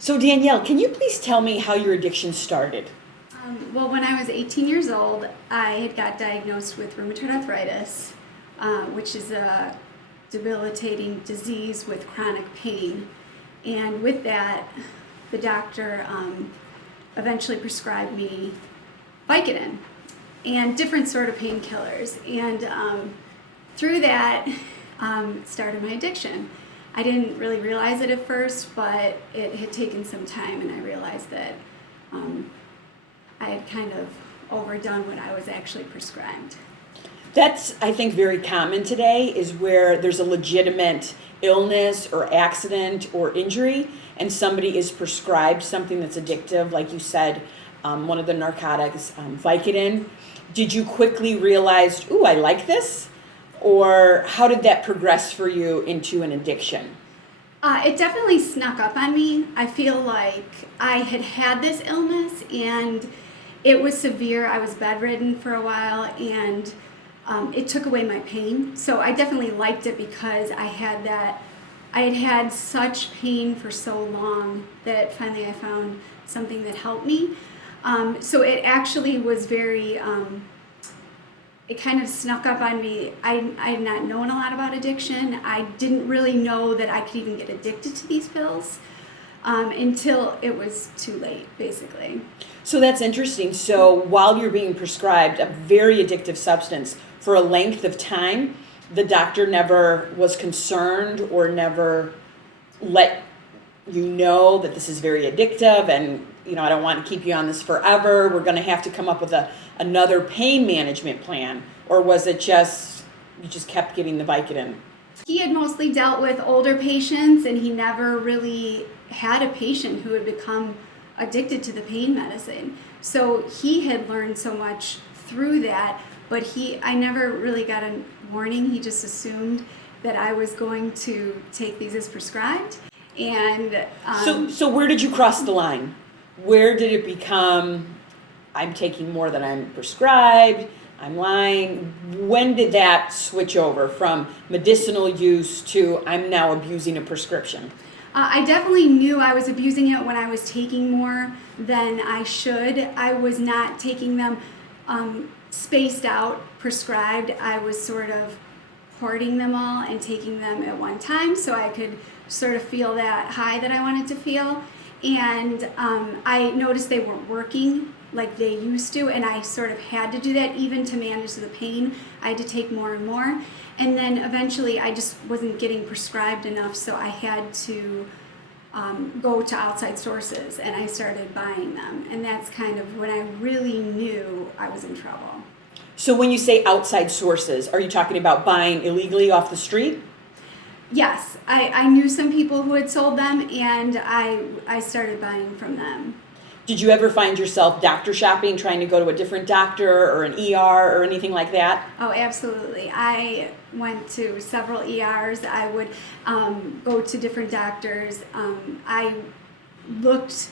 So Danielle, can you please tell me how your addiction started? Well, when I was 18 years old, I had got diagnosed with rheumatoid arthritis, which is a debilitating disease with chronic pain. And with that, the doctor eventually prescribed me Vicodin and different sort of painkillers. And through that, started my addiction. I didn't really realize it at first, but it had taken some time, and I realized that I had kind of overdone what I was actually prescribed. That's, I think, very common today, is where there's a legitimate illness or accident or injury, and somebody is prescribed something that's addictive, like you said, one of the narcotics, Vicodin. Did you quickly realize, ooh, I like this? Or how did that progress for you into an addiction? It definitely snuck up on me. I feel like I had this illness, and it was severe. I was bedridden for a while, and it took away my pain. So I definitely liked it because I had had such pain for so long that finally I found something that helped me. So it actually was very, it kind of snuck up on me. I had not known a lot about addiction. I didn't really know that I could even get addicted to these pills until it was too late, basically. So that's interesting. So while you're being prescribed a very addictive substance for a length of time, the doctor never was concerned or never let you know that this is very addictive and, I don't want to keep you on this forever. We're going to have to come up with another pain management plan. Or was it just, you just kept getting the Vicodin? He had mostly dealt with older patients, and he never really had a patient who had become addicted to the pain medicine. So he had learned so much through that, but I never really got a warning. He just assumed that I was going to take these as prescribed. And So where did you cross the line? Where did it become, I'm taking more than I'm prescribed, I'm lying? When did that switch over from medicinal use to I'm now abusing a prescription? I definitely knew I was abusing it when I was taking more than I should. I was not taking them spaced out, prescribed. I was sort of hoarding them all and taking them at one time so I could sort of feel that high that I wanted to feel. And I noticed they weren't working like they used to, and I sort of had to do that even to manage the pain. I had to take more and more. And then eventually I just wasn't getting prescribed enough, so I had to go to outside sources, and I started buying them. And that's kind of when I really knew I was in trouble. So when you say outside sources, are you talking about buying illegally off the street? Yes, I knew some people who had sold them, and I started buying from them. Did you ever find yourself doctor shopping, trying to go to a different doctor or an ER or anything like that? Oh, absolutely. I went to several ERs. I would go to different doctors. I looked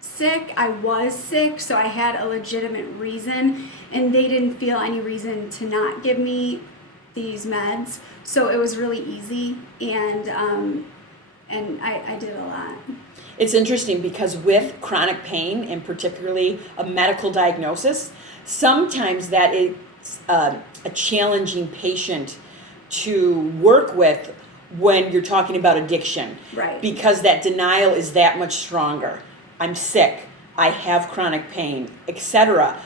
sick. I was sick, so I had a legitimate reason, and they didn't feel any reason to not give me these meds. So it was really easy, and I did a lot. It's interesting because with chronic pain, and particularly a medical diagnosis, sometimes that is a challenging patient to work with when you're talking about addiction. Right. Because that denial is that much stronger. I'm sick, I have chronic pain, etc.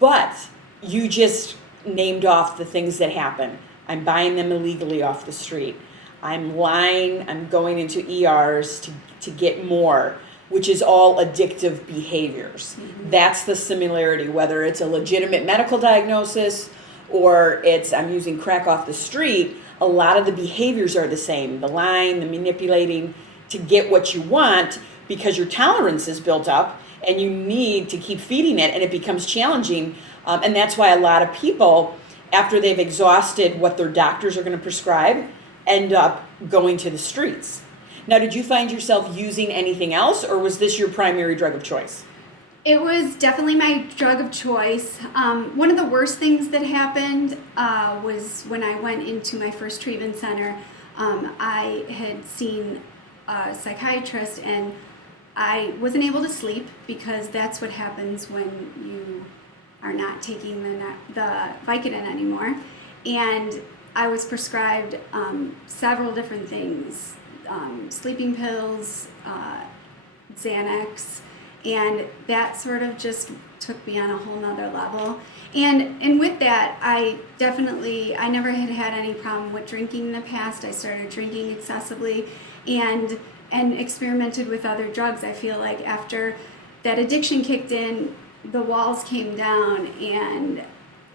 But you just named off the things that happen. I'm buying them illegally off the street. I'm lying, I'm going into ERs to get more, which is all addictive behaviors. Mm-hmm. That's the similarity, whether it's a legitimate medical diagnosis or it's I'm using crack off the street, a lot of the behaviors are the same. The lying, the manipulating to get what you want because your tolerance is built up and you need to keep feeding it, and it becomes challenging. And that's why a lot of people, after they've exhausted what their doctors are going to prescribe, end up going to the streets. Now, did you find yourself using anything else, or was this your primary drug of choice? It was definitely my drug of choice. One of the worst things that happened was when I went into my first treatment center. I had seen a psychiatrist, and I wasn't able to sleep because that's what happens when you are not taking the Vicodin anymore. And I was prescribed several different things, sleeping pills, Xanax, and that sort of just took me on a whole nother level. And with that, I never had any problem with drinking in the past. I started drinking excessively and experimented with other drugs. I feel like after that addiction kicked in, the walls came down, and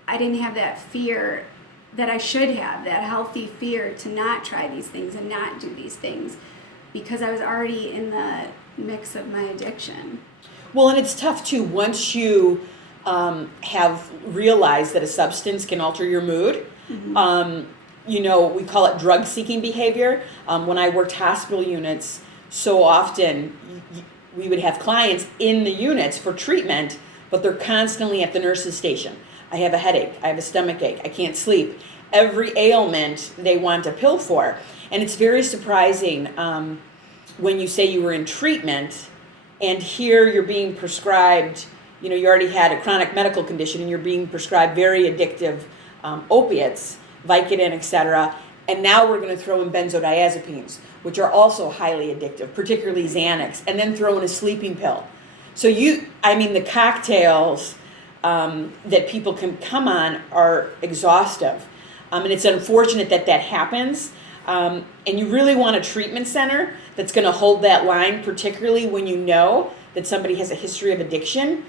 I didn't have that fear that I should have, that healthy fear to not try these things and not do these things, because I was already in the mix of my addiction. Well, and it's tough too once you have realized that a substance can alter your mood. Mm-hmm. We call it drug-seeking behavior. When I worked hospital units, so often we would have clients in the units for treatment, but they're constantly at the nurse's station. I have a headache, I have a stomach ache, I can't sleep. Every ailment they want a pill for. And it's very surprising when you say you were in treatment and here you're being prescribed, you already had a chronic medical condition and you're being prescribed very addictive opiates, Vicodin, etc. And now we're going to throw in benzodiazepines, which are also highly addictive, particularly Xanax, and then throw in a sleeping pill. So the cocktails that people can come on are exhaustive. And it's unfortunate that happens. And you really want a treatment center that's going to hold that line, particularly when you know that somebody has a history of addiction.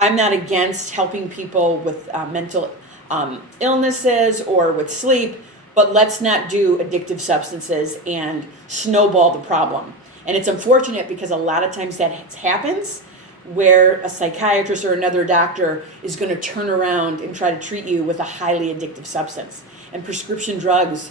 I'm not against helping people with mental illnesses or with sleep, but let's not do addictive substances and snowball the problem. And it's unfortunate because a lot of times that happens where a psychiatrist or another doctor is going to turn around and try to treat you with a highly addictive substance. And prescription drugs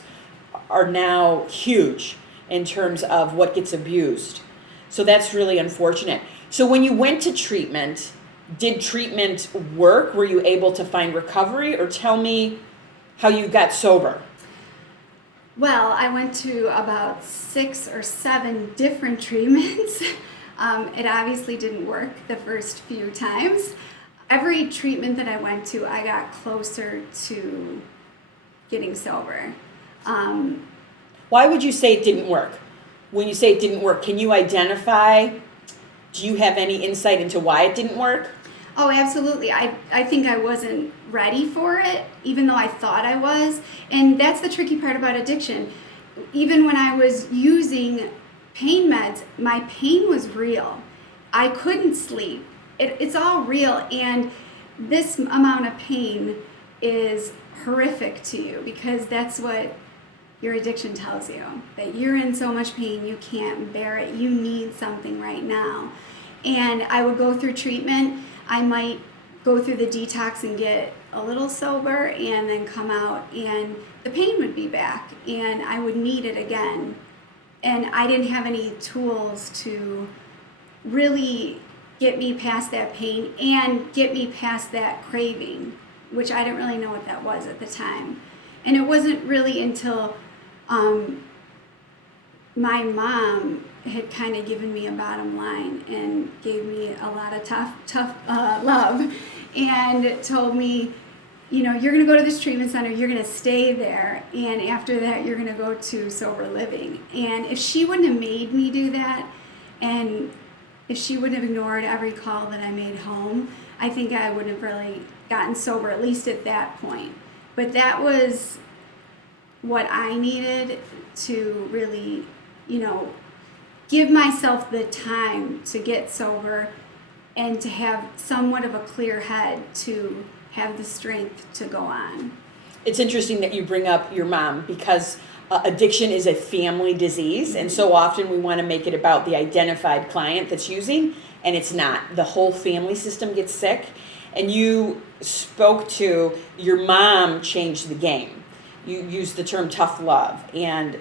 are now huge in terms of what gets abused. So that's really unfortunate. So when you went to treatment, did treatment work? Were you able to find recovery? Or tell me how you got sober. Well, I went to about 6 or 7 different treatments. It obviously didn't work the first few times. Every treatment that I went to, I got closer to getting sober. Why would you say it didn't work? When you say it didn't work, can you identify, do you have any insight into why it didn't work? Oh, absolutely. I think I wasn't ready for it, even though I thought I was. And that's the tricky part about addiction. Even when I was using pain meds, my pain was real. I couldn't sleep. It's all real. And this amount of pain is horrific to you because that's what your addiction tells you, that you're in so much pain, you can't bear it, you need something right now. And I would go through treatment. I might go through the detox and get a little sober and then come out and the pain would be back and I would need it again. And I didn't have any tools to really get me past that pain and get me past that craving, which I didn't really know what that was at the time. And it wasn't really until my mom had kind of given me a bottom line and gave me a lot of tough love and told me, you're going to go to this treatment center, you're going to stay there, and after that you're going to go to sober living. And if she wouldn't have made me do that, and if she wouldn't have ignored every call that I made home, I think I would have really gotten sober, at least at that point. But that was what I needed to really, give myself the time to get sober and to have somewhat of a clear head to have the strength to go on. It's interesting that you bring up your mom because addiction is a family disease, and so often we want to make it about the identified client that's using, and it's not. The whole family system gets sick, and you spoke to your mom changed the game. You used the term tough love, and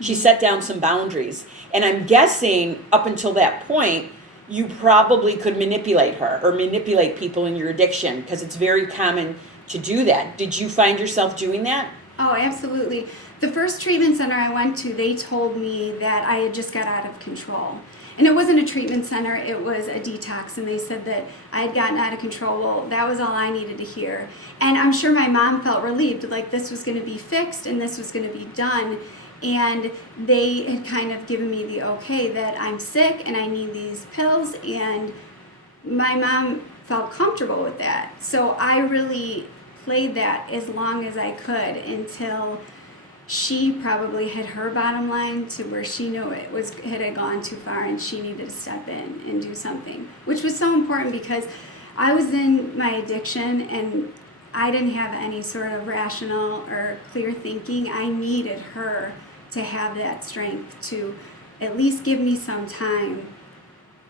she set down some boundaries. And I'm guessing up until that point, you probably could manipulate her or manipulate people in your addiction because it's very common to do that. Did you find yourself doing that? Oh, absolutely. The first treatment center I went to, they told me that I had just got out of control. And it wasn't a treatment center, it was a detox, and they said that I had gotten out of control. Well, that was all I needed to hear. And I'm sure my mom felt relieved, like this was going to be fixed and this was going to be done. And they had kind of given me the okay that I'm sick and I need these pills, and my mom felt comfortable with that. So I really played that as long as I could until she probably hit her bottom line to where she knew it had gone too far and she needed to step in and do something, which was so important because I was in my addiction and I didn't have any sort of rational or clear thinking. I needed her to have that strength to at least give me some time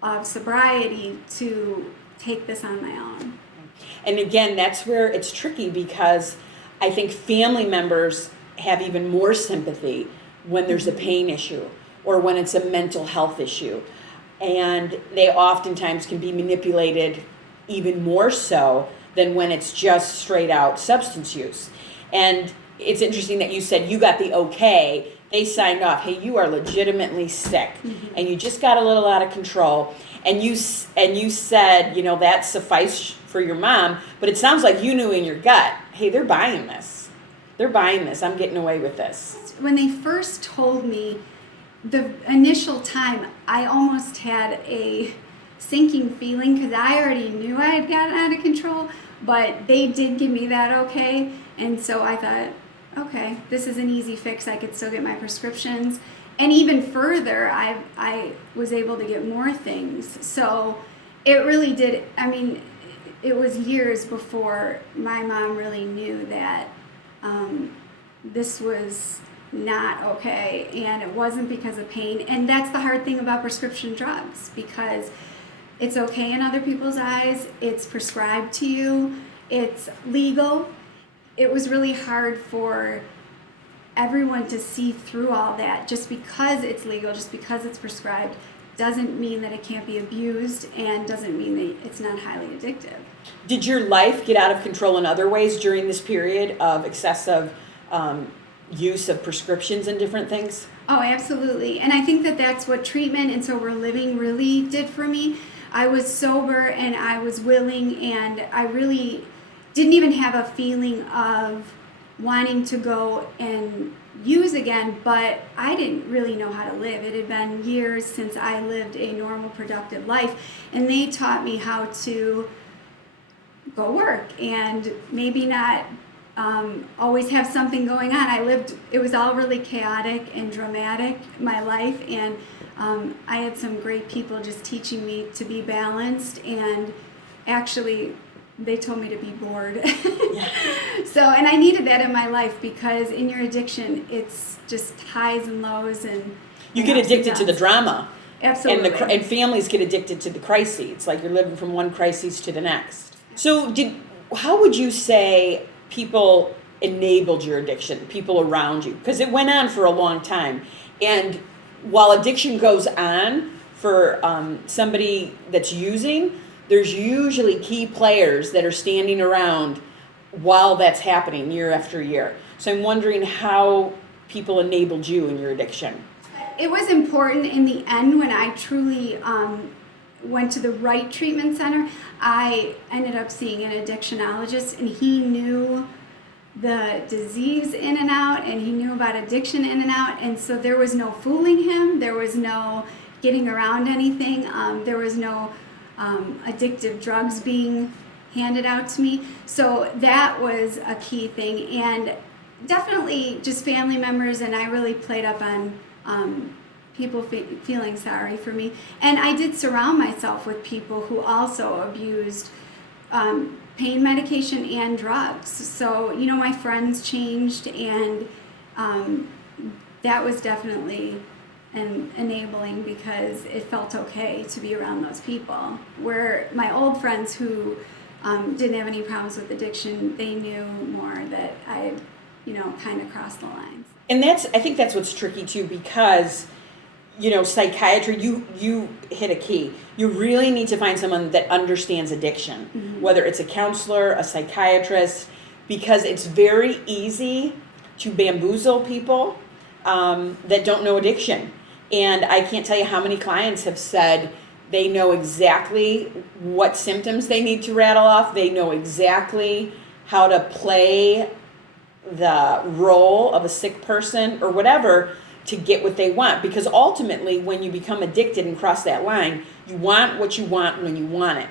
of sobriety to take this on my own. And again, that's where it's tricky because I think family members have even more sympathy when there's a pain issue or when it's a mental health issue. And they oftentimes can be manipulated even more so than when it's just straight out substance use. And it's interesting that you said you got the okay, they signed off, hey, you are legitimately sick and you just got a little out of control. And you said, that sufficed for your mom, but it sounds like you knew in your gut, hey, they're buying this. They're buying this. I'm getting away with this. When they first told me, the initial time, I almost had a sinking feeling because I already knew I had gotten out of control, but they did give me that okay. And so I thought, okay, this is an easy fix. I could still get my prescriptions. And even further, I was able to get more things. So it really did, it was years before my mom really knew that this was not okay, and it wasn't because of pain. And that's the hard thing about prescription drugs, because it's okay in other people's eyes, it's prescribed to you, it's legal. It was really hard for everyone to see through all that. Just because it's legal, just because it's prescribed, doesn't mean that it can't be abused, and doesn't mean that it's not highly addictive. Did your life get out of control in other ways during this period of excessive use of prescriptions and different things? Oh, absolutely. And I think that that's what treatment and sober living really did for me. I was sober and I was willing, and I really didn't even have a feeling of wanting to go and use again, but I didn't really know how to live. It had been years since I lived a normal, productive life, and they taught me how to go work and maybe not always have something going on. It was all really chaotic and dramatic, my life, and I had some great people just teaching me to be balanced, and actually they told me to be bored. Yeah. And I needed that in my life, because in your addiction, it's just highs and lows, and you get addicted to the drama. Absolutely. And families get addicted to the crises. It's like you're living from one crisis to the next. So how would you say people enabled your addiction, people around you? Because it went on for a long time. And while addiction goes on for somebody that's using, there's usually key players that are standing around while that's happening year after year. So I'm wondering how people enabled you in your addiction. It was important in the end when I truly went to the right treatment center. I ended up seeing an addictionologist, and he knew the disease in and out, and he knew about addiction in and out, and so there was no fooling him. There was no getting around anything. There was no addictive drugs being handed out to me. So that was a key thing, and definitely just family members, and I really played up on people feeling sorry for me. And I did surround myself with people who also abused pain medication and drugs. So, my friends changed, and that was definitely enabling, because it felt okay to be around those people. Where my old friends who didn't have any problems with addiction, they knew more that I had, kind of crossed the lines. And I think that's what's tricky too, because psychiatry, you hit a key. You really need to find someone that understands addiction, whether it's a counselor, a psychiatrist, because it's very easy to bamboozle people that don't know addiction. And I can't tell you how many clients have said they know exactly what symptoms they need to rattle off. They know exactly how to play the role of a sick person or whatever to get what they want. Because ultimately, when you become addicted and cross that line, you want what you want when you want it.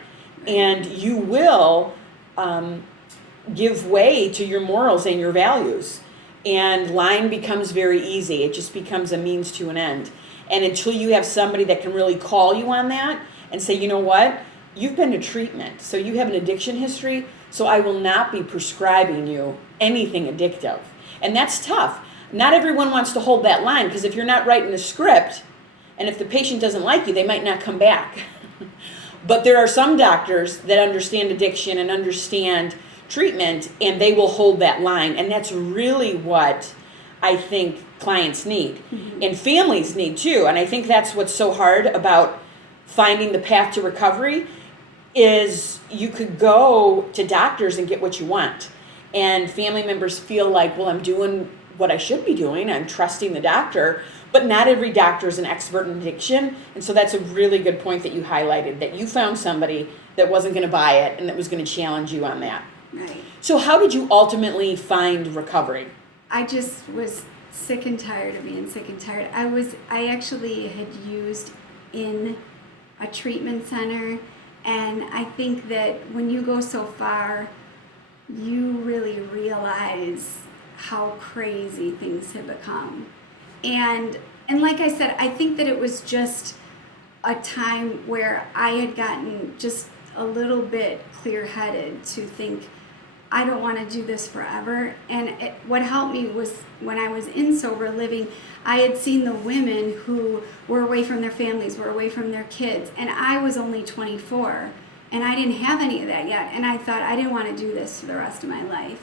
And you will give way to your morals and your values. And lying becomes very easy. It just becomes a means to an end. And until you have somebody that can really call you on that and say, you know what, you've been to treatment, so you have an addiction history, so I will not be prescribing you anything addictive. And that's tough. Not everyone wants to hold that line, because if you're not writing a script, and if the patient doesn't like you, they might not come back. But there are some doctors that understand addiction and understand treatment, and they will hold that line. And that's really what I think clients need. Mm-hmm. And families need too. And I think that's what's so hard about finding the path to recovery is you could go to doctors and get what you want. And family members feel like, well, I'm doing what I should be doing. I'm trusting the doctor. But not every doctor is an expert in addiction. And so that's a really good point that you highlighted, that you found somebody that wasn't going to buy it and that was going to challenge you on that. Right. So how did you ultimately find recovery? I just was sick and tired of being sick and tired. I actually had used in a treatment center, and I think that when you go so far, you really realize how crazy things have become. And like I said, I think that it was just a time where I had gotten just a little bit clear-headed to think, I don't want to do this forever. And what helped me was when I was in sober living, I had seen the women who were away from their families, were away from their kids, and I was only 24, and I didn't have any of that yet. And I thought I didn't want to do this for the rest of my life,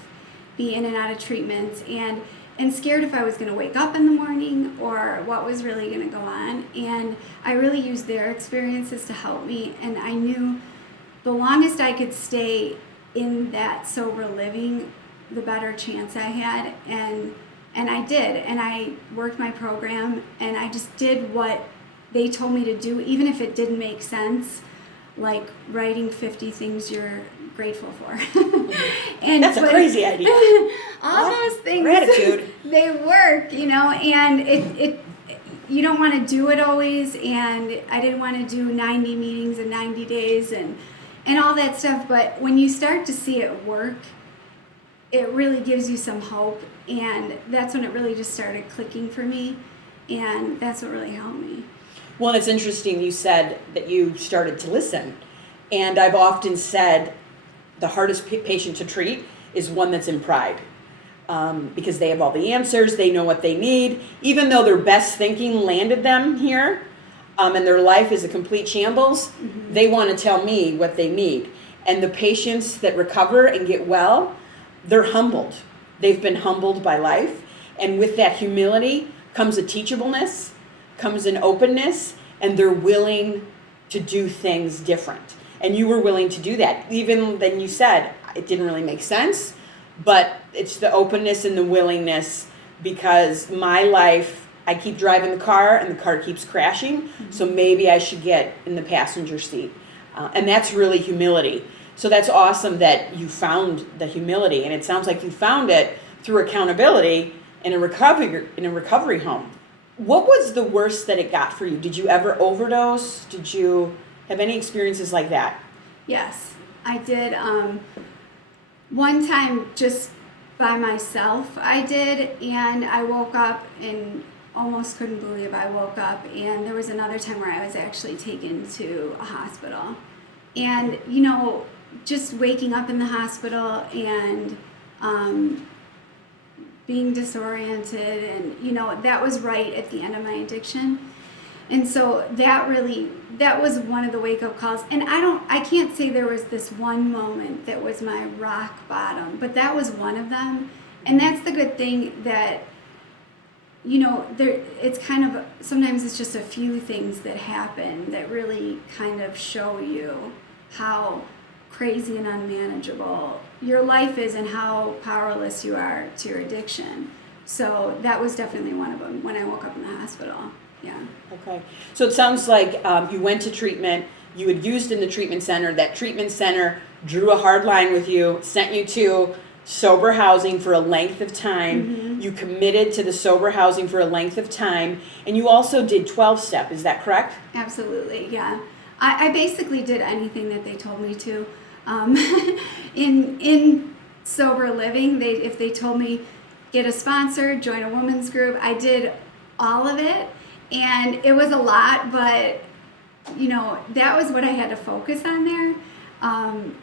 be in and out of treatments, and scared if I was going to wake up in the morning or what was really going to go on. And I really used their experiences to help me, and I knew the longest I could stay in that sober living, the better chance I had, and I did, and I worked my program, and I just did what they told me to do, even if it didn't make sense, like writing 50 things you're grateful for. And that's a crazy idea. All those things, gratitude, they work, and it you don't want to do it always, and I didn't want to do 90 meetings in 90 days and all that stuff, but when you start to see it work, it really gives you some hope, and that's when it really just started clicking for me, and that's what really helped me. Well, it's interesting you said that you started to listen, and I've often said the hardest patient to treat is one that's in pride, because they have all the answers, they know what they need, even though their best thinking landed them here, and their life is a complete shambles, mm-hmm. They want to tell me what they need. And the patients that recover and get well, they're humbled. They've been humbled by life. And with that humility comes a teachableness, comes an openness, and they're willing to do things different. And you were willing to do that. Even then you said, it didn't really make sense, but it's the openness and the willingness, because my life, I keep driving the car and the car keeps crashing, mm-hmm. So maybe I should get in the passenger seat. And that's really humility. So that's awesome that you found the humility, and it sounds like you found it through accountability in a recovery home. What was the worst that it got for you? Did you ever overdose? Did you have any experiences like that? Yes, I did. One time just by myself I did, and I woke up and almost couldn't believe I woke up, and there was another time where I was actually taken to a hospital. And, just waking up in the hospital and being disoriented, and, that was right at the end of my addiction. And so that was one of the wake-up calls. And I can't say there was this one moment that was my rock bottom, but that was one of them. And that's the good thing that, it's kind of, sometimes it's just a few things that happen that really kind of show you how crazy and unmanageable your life is and how powerless you are to your addiction. So that was definitely one of them when I woke up in the hospital. Yeah. Okay. So it sounds like you went to treatment, you had used in the treatment center, that treatment center drew a hard line with you, sent you to sober housing for a length of time. Mm-hmm. You committed to the sober housing for a length of time, and you also did 12-step, is that correct? Absolutely, yeah. I basically did anything that they told me to. Um, in sober living, if they told me get a sponsor, join a women's group, I did all of it, and it was a lot, but that was what I had to focus on there.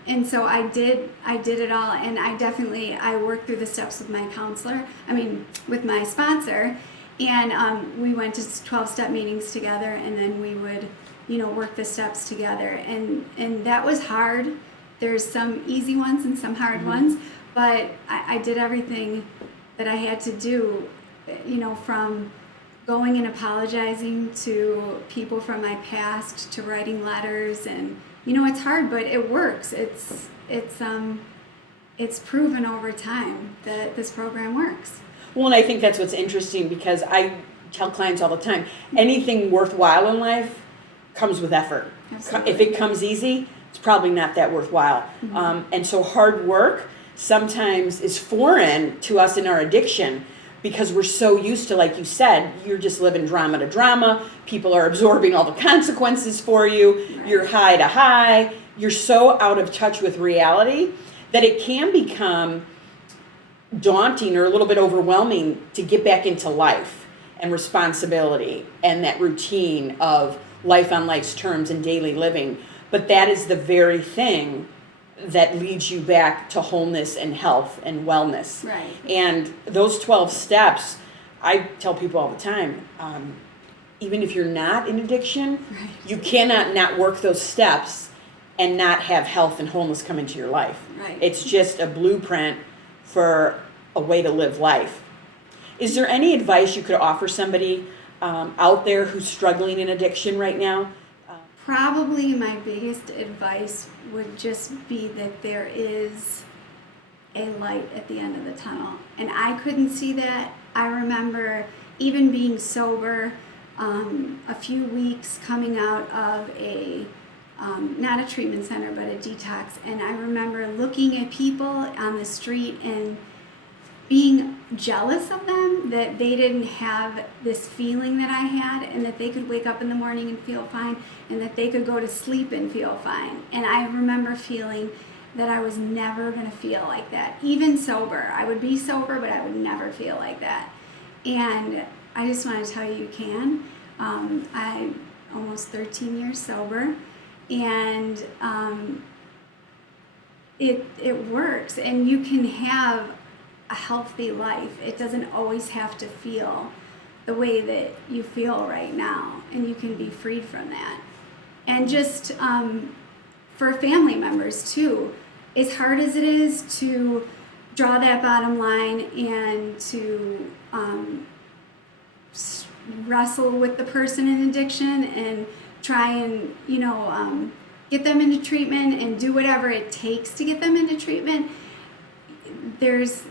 And so I did it all, and I worked through the steps with my with my sponsor, and we went to 12-step meetings together, and then we would, work the steps together, and that was hard. There's some easy ones and some hard ones, but I did everything that I had to do, from going and apologizing to people from my past to writing letters, and it's hard, but it works. It's proven over time that this program works. Well, and I think that's what's interesting, because I tell clients all the time, anything worthwhile in life comes with effort. Absolutely. If it comes easy, it's probably not that worthwhile. Mm-hmm. And so hard work sometimes is foreign to us in our addiction, because we're so used to, like you said, you're just living drama to drama. People are absorbing all the consequences for you. Right. You're high to high. You're so out of touch with reality that it can become daunting or a little bit overwhelming to get back into life and responsibility and that routine of life on life's terms and daily living. But that is the very thing that leads you back to wholeness and health and wellness. Right. And those 12 steps, I tell people all the time, even if you're not in addiction, Right. you cannot not work those steps and not have health and wholeness come into your life. Right. It's just a blueprint for a way to live life. Is there any advice you could offer somebody out there who's struggling in addiction right now? Probably my biggest advice would just be that there is a light at the end of the tunnel. And I couldn't see that. I remember even being sober, a few weeks coming out of not a treatment center, but a detox. And I remember looking at people on the street and being jealous of them, that they didn't have this feeling that I had, and that they could wake up in the morning and feel fine, and that they could go to sleep and feel fine. And I remember feeling that I was never going to feel like that, even sober. I would be sober, but I would never feel like that. And I just want to tell you can. I'm almost 13 years sober, and it works, and you can have a healthy life. It doesn't always have to feel the way that you feel right now, and you can be freed from that. And just for family members too, as hard as it is to draw that bottom line and to wrestle with the person in addiction and try and get them into treatment and do whatever it takes to get them into treatment, there's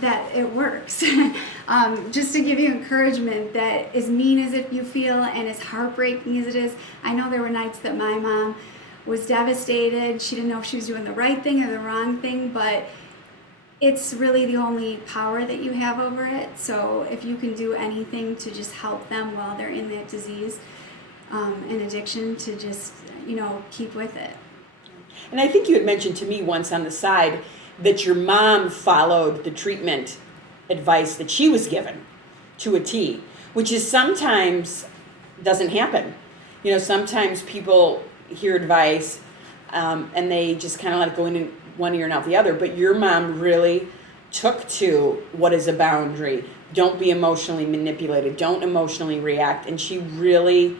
that it works. Just to give you encouragement, that as mean as it you feel and as heartbreaking as it is, I know there were nights that my mom was devastated. She didn't know if she was doing the right thing or the wrong thing, but it's really the only power that you have over it. So if you can do anything to just help them while they're in that disease and addiction, to just keep with it. And I think you had mentioned to me once on the side that your mom followed the treatment advice that she was given to a T, which is sometimes doesn't happen. Sometimes people hear advice and they just kind of let it go in one ear and out the other, but your mom really took to what is a boundary. Don't be emotionally manipulated. Don't emotionally react. And she really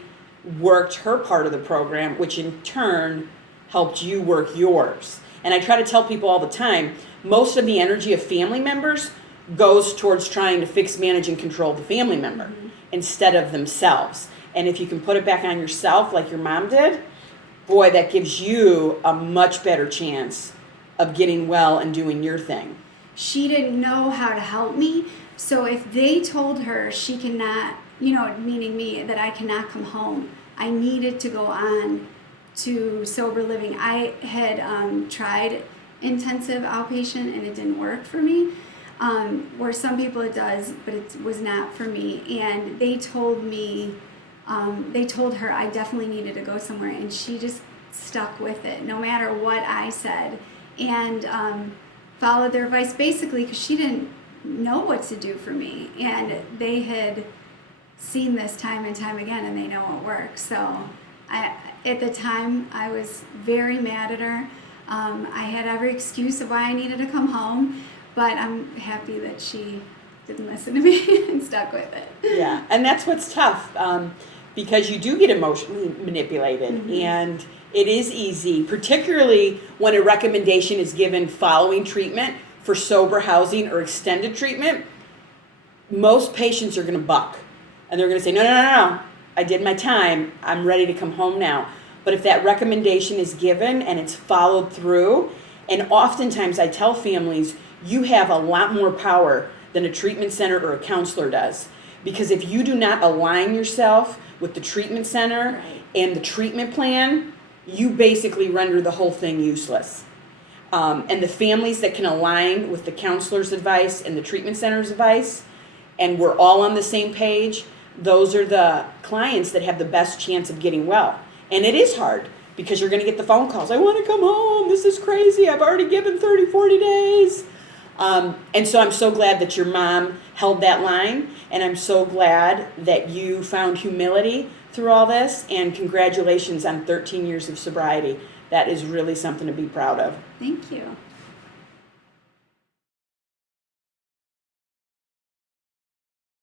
worked her part of the program, which in turn helped you work yours. And I try to tell people all the time, most of the energy of family members goes towards trying to fix, manage, and control the family member instead of themselves. And if you can put it back on yourself like your mom did, boy, that gives you a much better chance of getting well and doing your thing. She didn't know how to help me, so if they told her she cannot meaning me, that I cannot come home. I needed to go on to sober living. I had tried intensive outpatient and it didn't work for me. Where some people it does, but it was not for me. And they told her I definitely needed to go somewhere, and she just stuck with it no matter what I said, and followed their advice basically because she didn't know what to do for me, and they had seen this time and time again, and they know it works. So at the time I was very mad at her. I had every excuse of why I needed to come home, but I'm happy that she didn't listen to me and stuck with it. Yeah, and that's what's tough, because you do get emotionally manipulated, Mm-hmm. and it is easy, particularly when a recommendation is given following treatment for sober housing or extended treatment. Most patients are going to buck, and they're going to say, no, I did my time, I'm ready to come home now. But if that recommendation is given and it's followed through, and oftentimes I tell families, you have a lot more power than a treatment center or a counselor does. Because if you do not align yourself with the treatment center and the treatment plan, you basically render the whole thing useless. And the families that can align with the counselor's advice and the treatment center's advice, and we're all on the same page, those are the clients that have the best chance of getting well. And it is hard because you're going to get the phone calls. I want to come home. This is crazy. I've already given 30, 40 days. And so I'm so glad that your mom held that line, and I'm so glad that you found humility through all this, and congratulations on 13 years of sobriety. That is really something to be proud of. Thank you.